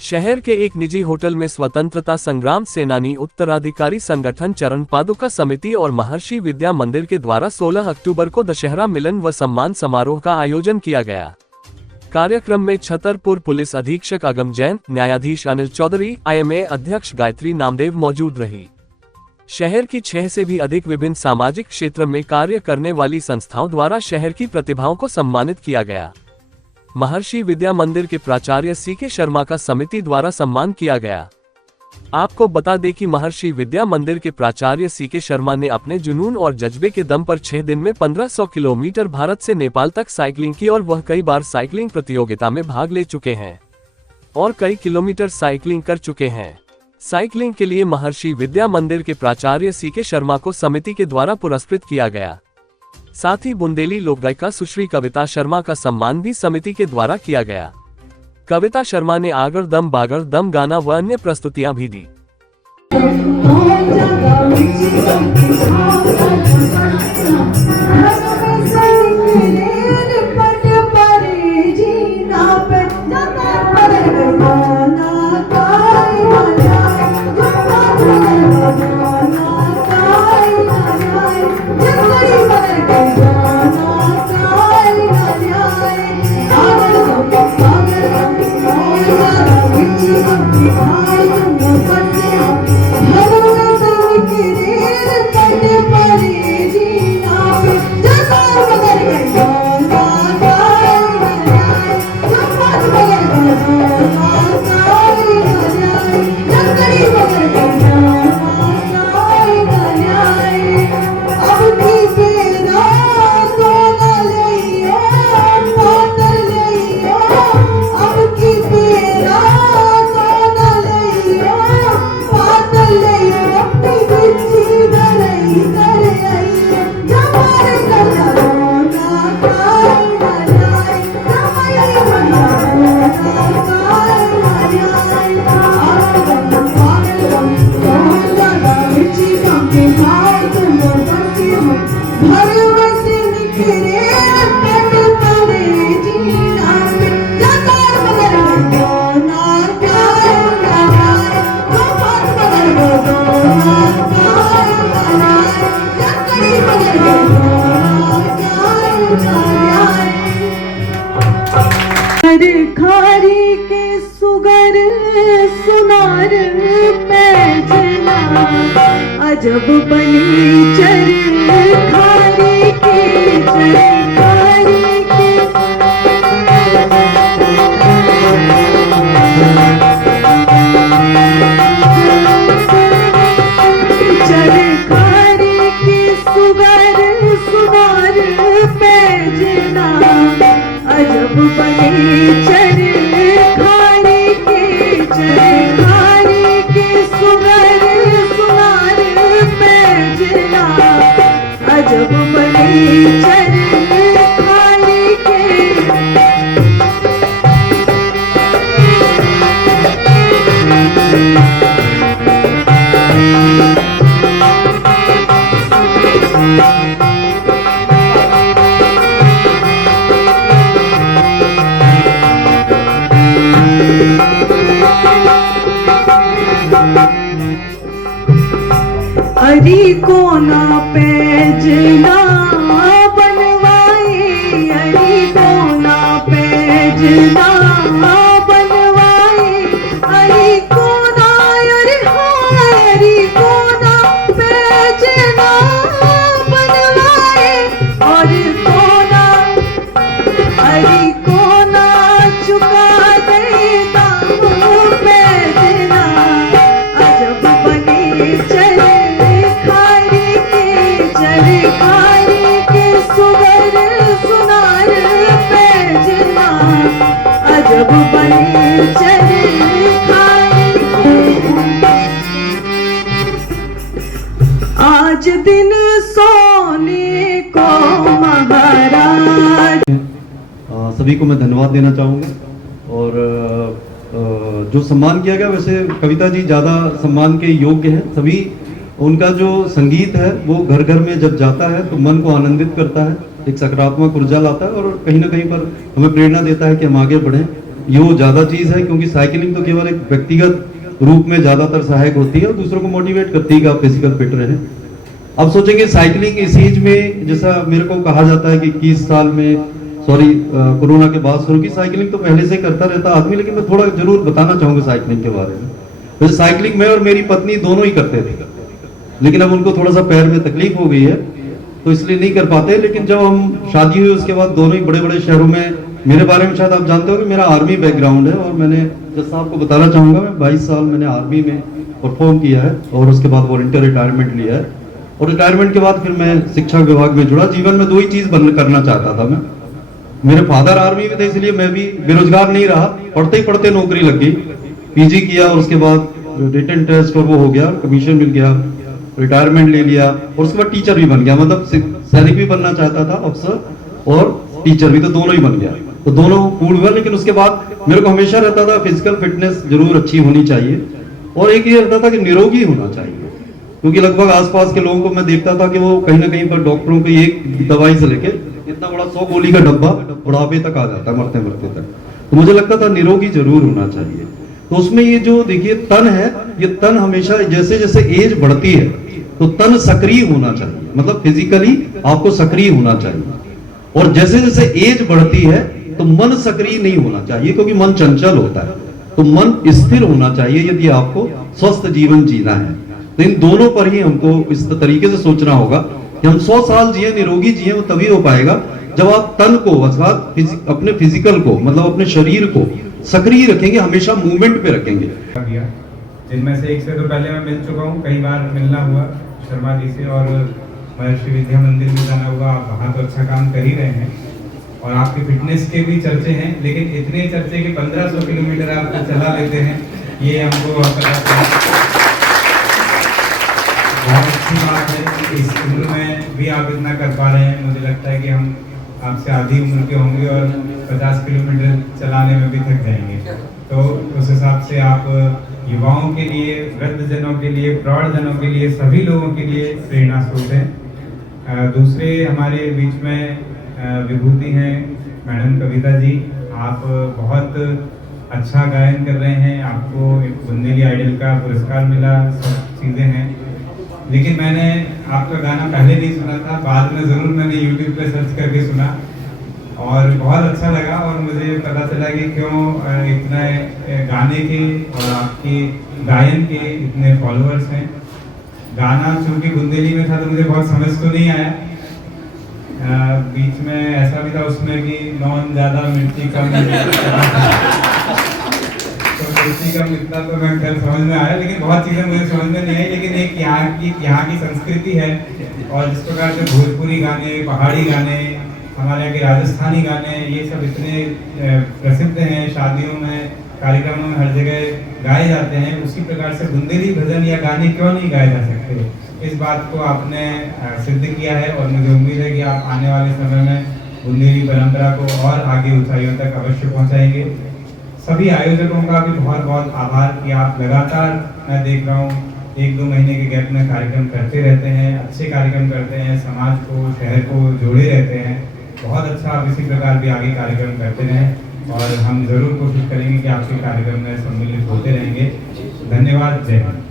शहर के एक निजी होटल में स्वतंत्रता संग्राम सेनानी उत्तराधिकारी संगठन चरण पादुका समिति और महर्षि विद्या मंदिर के द्वारा 16 अक्टूबर को दशहरा मिलन व सम्मान समारोह का आयोजन किया गया। कार्यक्रम में छतरपुर पुलिस अधीक्षक अगम जैन, न्यायाधीश अनिल चौधरी, IMA अध्यक्ष गायत्री नामदेव मौजूद रही। शहर की 6 से भी अधिक विभिन्न सामाजिक क्षेत्र में कार्य करने वाली संस्थाओं द्वारा शहर की प्रतिभाओं को सम्मानित किया गया। महर्षि विद्या मंदिर के प्राचार्य CK शर्मा का समिति द्वारा सम्मान किया गया। आपको बता दें कि महर्षि विद्या मंदिर के प्राचार्य CK शर्मा ने अपने जुनून और जज्बे के दम पर 6 दिन में 1500 किलोमीटर भारत से नेपाल तक साइकिलिंग की और वह कई बार साइकिलिंग प्रतियोगिता में भाग ले चुके हैं और कई किलोमीटर साइकिलिंग कर चुके हैं। साइकिलिंग के लिए महर्षि विद्या मंदिर के प्राचार्य CK शर्मा को समिति के द्वारा पुरस्कृत किया गया। साथ ही बुंदेली लोक गायिका सुश्री कविता शर्मा का सम्मान भी समिति के द्वारा किया गया। कविता शर्मा ने आगर दम बागर दम गाना व अन्य प्रस्तुतियां भी दी। खारी के सुगर सुनार पैजना अजब बनी चर खारी के चरखारी के चरखारी के सुगर सुनार पैजना अजब बनी चर खारी के चरखारी के सुगर सुनार पैजना अजब बनी चर खारी के अरी कोना पैजना बनवाए, अरी कोना पैजना बनवाए, अरी कोना अरे हाँ अरी कोना पैजना बनवाए और कोना अरी कोना चुका देता पैजना अजब बने चले खारी के सुगर सुनार पैजना अजब बने चले खारी आज दिन सोने को महाराज। सभी को मैं धन्यवाद देना चाहूँगा और जो सम्मान किया गया वैसे कविता जी ज़्यादा सम्मान के योग्य हैं। सभी उनका जो संगीत है वो घर घर में जब जाता है तो मन को आनंदित करता है, एक सकारात्मक ऊर्जा लाता है और कहीं ना कहीं पर हमें प्रेरणा देता है कि हम आगे बढ़ें ये ज़्यादा चीज़ है, क्योंकि साइकिलिंग तो केवल एक व्यक्तिगत रूप में ज़्यादातर सहायक होती है और दूसरों को मोटिवेट करती है कि आप फिजिकल फिट रहें। अब सोचेंगे साइकिलिंग इस एज में, जैसा मेरे को कहा जाता है कि 21 साल में, कोरोना के बाद शुरू की साइकिलिंग, तो पहले से करता रहता आदमी, लेकिन मैं थोड़ा जरूर बताना चाहूंगा साइकिलिंग के बारे में। वैसे साइकिलिंग मैं और मेरी पत्नी दोनों ही करते थे, लेकिन अब उनको थोड़ा सा पैर में तकलीफ हो गई है तो इसलिए नहीं कर पाते। लेकिन जब हम शादी हुई उसके बाद दोनों ही बड़े बड़े शहरों में, मेरे बारे में शायद आप जानते हो कि मेरा आर्मी बैकग्राउंड है, और मैंने जैसा आपको बताना चाहूंगा, मैं 22 साल मैंने आर्मी में परफॉर्म किया है और उसके बाद वॉलंटियर रिटायरमेंट लिया है। और रिटायरमेंट के बाद फिर मैं शिक्षा विभाग में जुड़ा। जीवन में दो ही चीज करना चाहता था मैं। मेरे फादर आर्मी में थे, इसलिए मैं भी बेरोजगार नहीं रहा, पढ़ते ही पढ़ते नौकरी लग गई, पीजी किया और उसके बाद रिटन टेस्ट और वो हो गया, कमीशन मिल गया, रिटायरमेंट ले लिया और उसके बाद टीचर भी बन गया। मतलब सैनिक भी बनना चाहता था, अफसर और टीचर भी, तो दोनों ही बन गया, तो दोनों पूर्ण हुआ। लेकिन उसके बाद मेरे को हमेशा रहता था फिजिकल फिटनेस जरूर अच्छी होनी चाहिए, और एक ये रहता था कि निरोगी होना चाहिए, क्योंकि लगभग आसपास के लोगों को मैं देखता था कि वो कहीं ना कहीं पर डॉक्टरों की एक दवाई से लेके इतना बड़ा 100 गोली का डब्बा बुढ़ापे तक आ जाता है, मरते मरते तक। तो मुझे लगता था निरोगी जरूर होना चाहिए। तो उसमें ये जो देखिए तन है, ये तन हमेशा जैसे जैसे एज बढ़ती है तो तन सक्रिय होना चाहिए, मतलब फिजिकली आपको सक्रिय होना चाहिए। और जैसे जैसे एज बढ़ती है तो मन सक्रिय नहीं होना चाहिए, क्योंकि मन चंचल होता है। तो मन स्थिर होना चाहिए यदि आपको स्वस्थ जीवन जीना है। तो इन दोनों पर ही हमको इस तरीके से सोचना होगा कि हम 100 साल जिए, निरोगी जिए, वो तभी हो पाएगा जब आप तन को अर्थात अपने फिजिकल को, मतलब अपने शरीर को सक्रिय रखेंगे, हमेशा मूवमेंट पे रखेंगे। जिनमें से एक से तो पहले मैं मिल चुका हूँ, कई बार मिलना हुआ शर्मा जी से, और महर्षि विद्या मंदिर में जाना हुआ। आप वहाँ तो अच्छा काम कर ही रहे हैं और आपकी फिटनेस के भी चर्चे हैं, लेकिन इतने चर्चे कि 1500 किलोमीटर आप चला लेते हैं, ये हमको बहुत अच्छी बात है कि इस उम्र में भी आप इतना कर पा रहे हैं। मुझे लगता है कि हम आपसे आधी उम्र के होंगे और 50 किलोमीटर चलाने में भी थक जाएंगे। तो उस हिसाब से आप युवाओं के लिए, वृद्धजनों के लिए, प्रौढ़जनों के लिए, सभी लोगों के लिए प्रेरणा स्रोत हैं। दूसरे हमारे बीच में विभूति हैं मैडम कविता जी। आप बहुत अच्छा गायन कर रहे हैं, आपको एक बुंदेली आइडल का पुरस्कार मिला, सब चीज़ें हैं। लेकिन मैंने आपका गाना पहले नहीं सुना था, बाद में ज़रूर मैंने YouTube पे सर्च करके सुना और बहुत अच्छा लगा। और मुझे पता चला कि क्यों इतना गाने के और आपके गायन के इतने फॉलोअर्स हैं। गाना चूँकि बुंदेली में था तो मुझे बहुत समझ तो नहीं आया। बीच में ऐसा भी था उसमें कि नॉन ज़्यादा मिर्ची कम, तो मिर्ची कम इतना तो मैं कल समझ में आया, लेकिन बहुत चीज़ें मुझे समझ में नहीं आई। लेकिन एक यहाँ की संस्कृति है, और जिस प्रकार से भोजपुरी गाने, पहाड़ी गाने, हमारे यहाँ के राजस्थानी गाने, ये सब इतने प्रसिद्ध हैं, शादियों में, कार्यक्रमों में हर जगह गाए जाते हैं, उसी प्रकार से बुंदेली भजन या गाने क्यों नहीं गाए जा सकते। इस बात को आपने सिद्ध किया है और मुझे उम्मीद है कि आप आने वाले समय में बुंदेली परंपरा को और आगे ऊंचाइयों तक अवश्य पहुंचाएंगे। सभी आयोजकों का भी बहुत बहुत आभार कि आप लगातार, मैं देख रहा हूँ 1-2 महीने के गैप में कार्यक्रम करते रहते हैं, अच्छे कार्यक्रम करते हैं, समाज को, शहर को जोड़े रहते हैं। बहुत अच्छा, आप इसी प्रकार भी आगे कार्यक्रम करते रहें और हम ज़रूर कोशिश करेंगे कि आपके कार्यक्रम में सम्मिलित होते रहेंगे। धन्यवाद, जय हिंद।